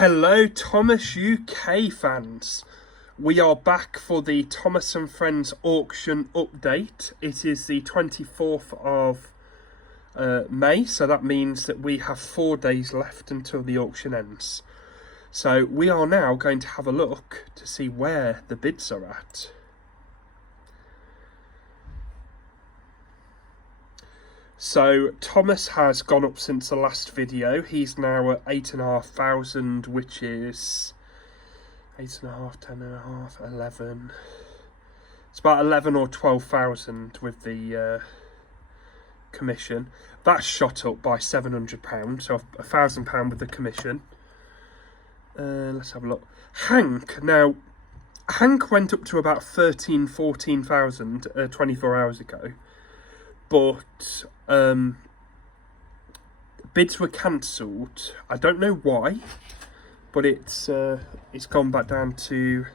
Hello Thomas UK fans, we are back for the Thomas and Friends auction update. It is the 24th of May, so that means that we have 4 days left until the auction ends. So we are now going to have a look to see where the bids are at. So Thomas has gone up since the last video. He's now at 8,500, which is 8.5, 10.5, 11. It's about 11 or 12,000 with the commission. That's shot up by £700, so £1,000 with the commission. Let's have a look. Hank went up to about 14,000 24 hours ago, but bids were cancelled. I don't know why, but it's gone back down to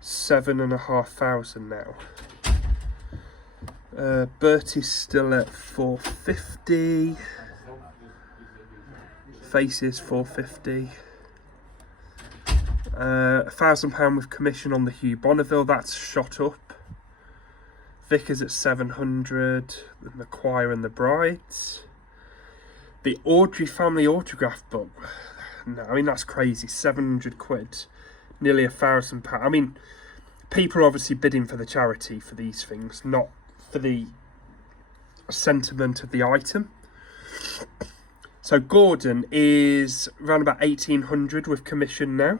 7,500 now. Bertie's still at 450. Faces 450. £1,000 with commission on the Hugh Bonneville. That's shot up. Vickers at 700, and the Choir and the Brides. The Audrey family autograph book. No, I mean, that's crazy. 700 quid, nearly £1,000. I mean, people are obviously bidding for the charity for these things, not for the sentiment of the item. So Gordon is around about 1,800 with commission now.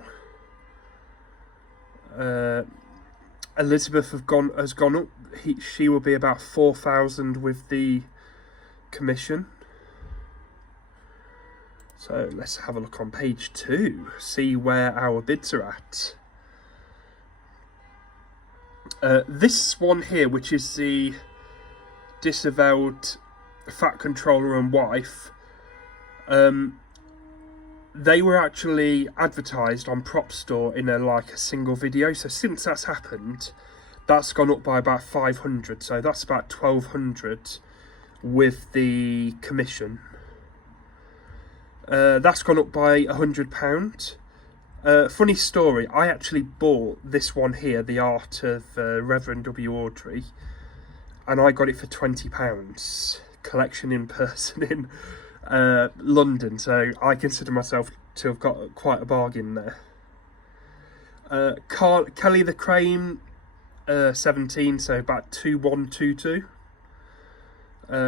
Elizabeth has gone up. She will be about 4,000 with the commission. So let's have a look on page 2, see where our bids are at. This one here, which is the disavowed fat controller and wife, they were actually advertised on PropStore in a single video. So since that's happened, that's gone up by about 500. So that's about 1,200 with the commission. That's gone up by £100. Funny story, I actually bought this one here, The Art of Reverend W. Audrey, and I got it for £20. Collection in person in London, so I consider myself to have got quite a bargain there. Kelly the Crane, 17, so about 2,122.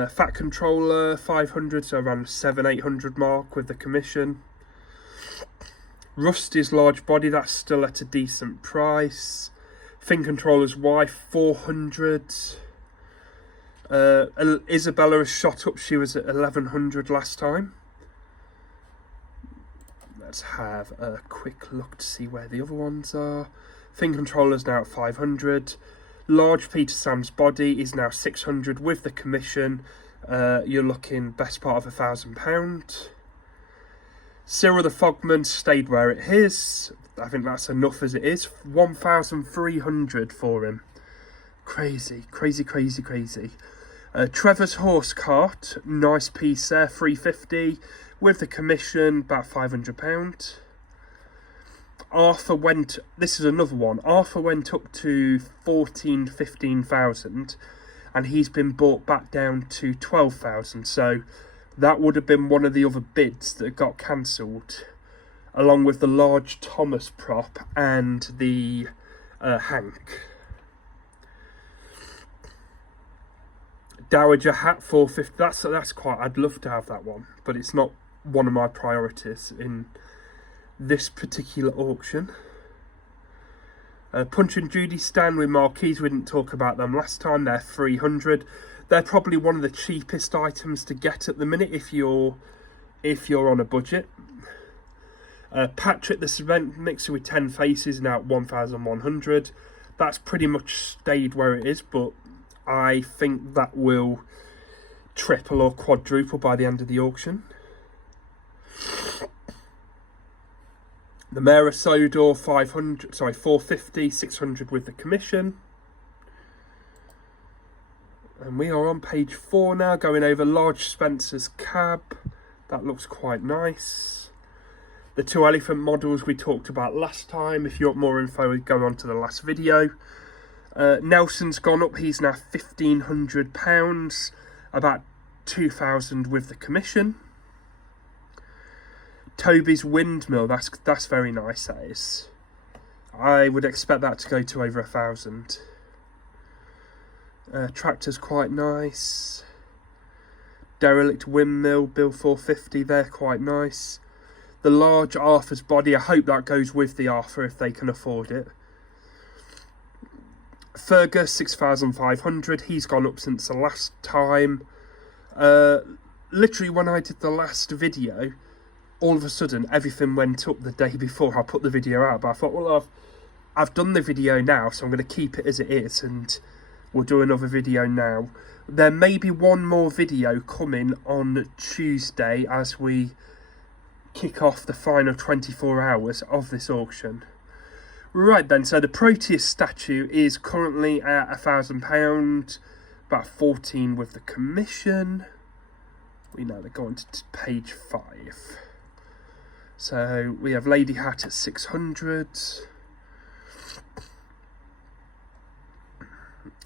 Fat Controller 500, so around 700-800 mark with the commission. Rusty's large body, that's still at a decent price. Fin Controller's wife 400. Isabella has shot up. She was at 1,100 last time. Let's have a quick look to see where the other ones are. Fin Controller's now at 500. Large Peter Sam's body is now 600 with the commission. You're looking best part of £1,000. Cyril the Fogman stayed where it is. I think that's enough as it is. 1,300 for him. Crazy, crazy, crazy, crazy. Trevor's horse cart, nice piece there, 350 with the commission, about £500. Arthur went, this is another one, Arthur went up to 15,000, and he's been bought back down to 12,000, so that would have been one of the other bids that got cancelled, along with the large Thomas prop and the Hank. Dowager hat 450. That's quite. I'd love to have that one, but it's not one of my priorities in this particular auction. Punch and Judy stand with marquees. We didn't talk about them last time. They're 300. They're probably one of the cheapest items to get at the minute if you're on a budget. Patrick the cement mixer with 10 faces now at 1,100. That's pretty much stayed where it is, but I think that will triple or quadruple by the end of the auction. The Mara Sodor 450, 600 with the commission. And we are on page 4 now, going over large Spencer's cab. That looks quite nice. The 2 elephant models we talked about last time. If you want more info, go on to the last video. Nelson's gone up. He's now £1,500, about 2,000 with the commission. Toby's windmill, that's very nice, that is. I would expect that to go to over 1,000. Tractor's quite nice. Derelict windmill, bill 450, they're quite nice. The large Arthur's body, I hope that goes with the Arthur if they can afford it. Fergus, 6,500, he's gone up since the last time. Literally when I did the last video, all of a sudden everything went up the day before I put the video out. But I thought, well, I've done the video now, so I'm going to keep it as it is, and we'll do another video now. There may be one more video coming on Tuesday as we kick off the final 24 hours of this auction. Right then, so the Proteus statue is currently at £1,000, about 14 with the commission. We now go on to page 5. So we have Lady Hat at 600.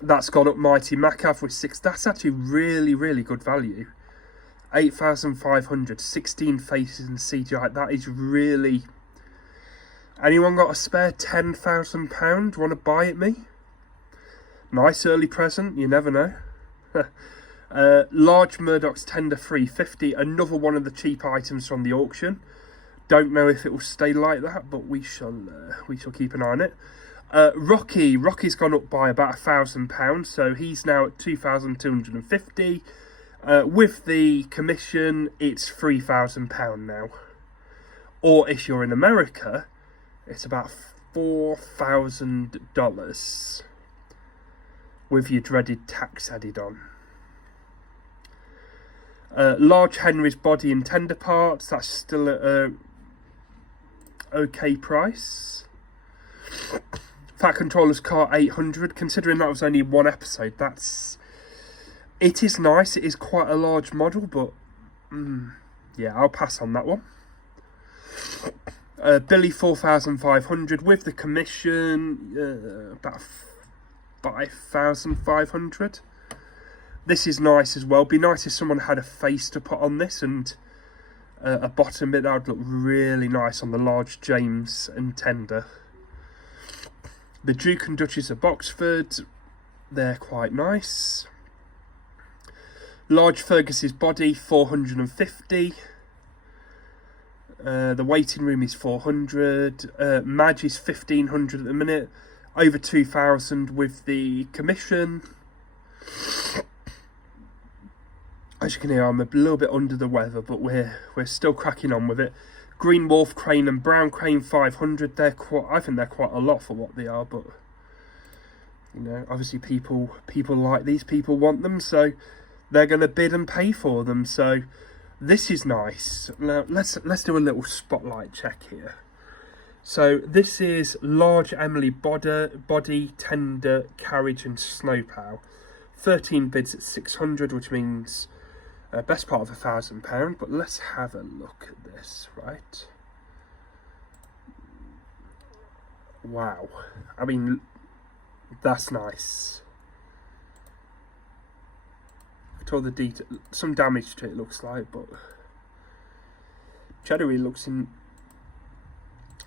That's gone up Mighty Macav with 6. That's actually really, really good value. 8,500, 16 faces in CGI. That is really... Anyone got a spare £10,000? Want to buy it me? Nice early present, you never know. Large Murdoch's Tender 350, another one of the cheap items from the auction. Don't know if it will stay like that, but we shall keep an eye on it. Rocky's gone up by about £1,000, so he's now at 2,250. With the commission, it's £3,000 now. Or if you're in America, it's about $4,000 with your dreaded tax added on. Large Henry's body and tender parts, that's still at a okay price. Fat Controller's car 800, considering that was only one episode, it is nice, it is quite a large model, but yeah, I'll pass on that one. Billy 4,500 with the commission, about 5,500. This is nice as well. Be nice if someone had a face to put on this and a bottom bit. That would look really nice on the large James and tender. The Duke and Duchess of Boxford, they're quite nice. Large Fergus's body 450. The waiting room is 400. Madge is 1,500 at the minute. Over 2,000 with the commission. As you can hear, I'm a little bit under the weather, but we're still cracking on with it. Green Wolf Crane and Brown Crane 500. I think they're quite a lot for what they are, but you know, obviously people like these, people want them, so they're going to bid and pay for them. So this is nice. Now let's do a little spotlight check here. So this is large Emily body, tender, carriage and snowplow. 13 bids at 600, which means best part of £1,000. But let's have a look at this, right? Wow, I mean, that's nice. Look at all the detail, some damage to it looks like, but generally looks in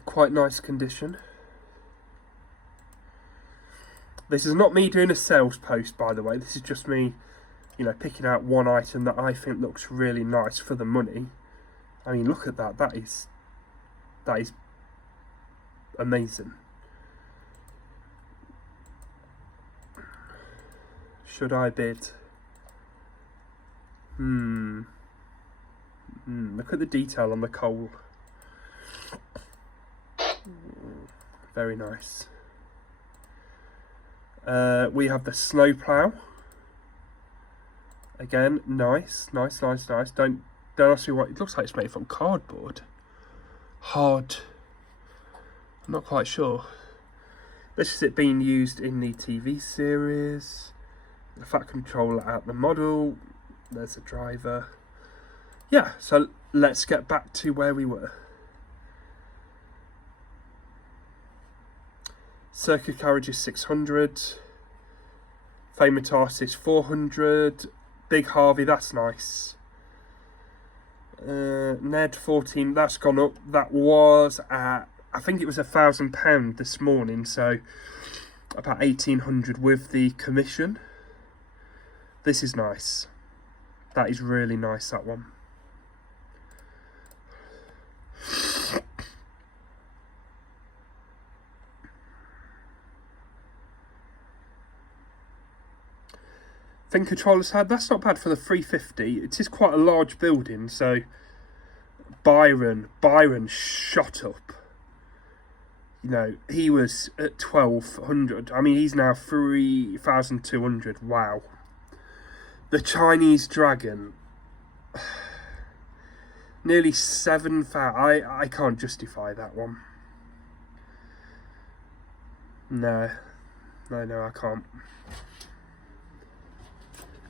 quite nice condition. This is not me doing a sales post, by the way. This is just me, you know, picking out one item that I think looks really nice for the money. I mean, look at that. That is amazing. Should I bid? Look at the detail on the coal. Very nice. We have the snowplow. Again, nice. Don't ask me what it looks like. It's made from cardboard. Hard. I'm not quite sure. This is it being used in the TV series. The Fat Controller at the model. There's the driver. Yeah, so let's get back to where we were. Circuit Carriage is 600. Famous Artist 400. Big Harvey, that's nice. Ned 14, that's gone up. That was at, I think it was £1,000 this morning, so about 1,800 with the commission. This is nice. That is really nice, that one. Thing Controllers had, that's not bad for the 350. It is quite a large building, so Byron shot up. You know, he was at 1,200. I mean, he's now 3,200. Wow. The Chinese Dragon, nearly 7,000. I can't justify that one. No, I can't.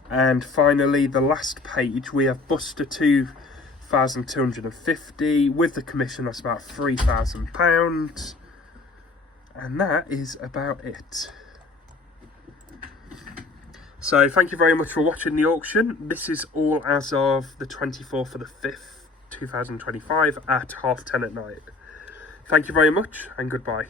And finally, the last page, we have Buster 2,250. With the commission, that's about £3,000. And that is about it. So thank you very much for watching the auction. This is all as of the 24th of the 5th, 2025 at 10:30 at night. Thank you very much and goodbye.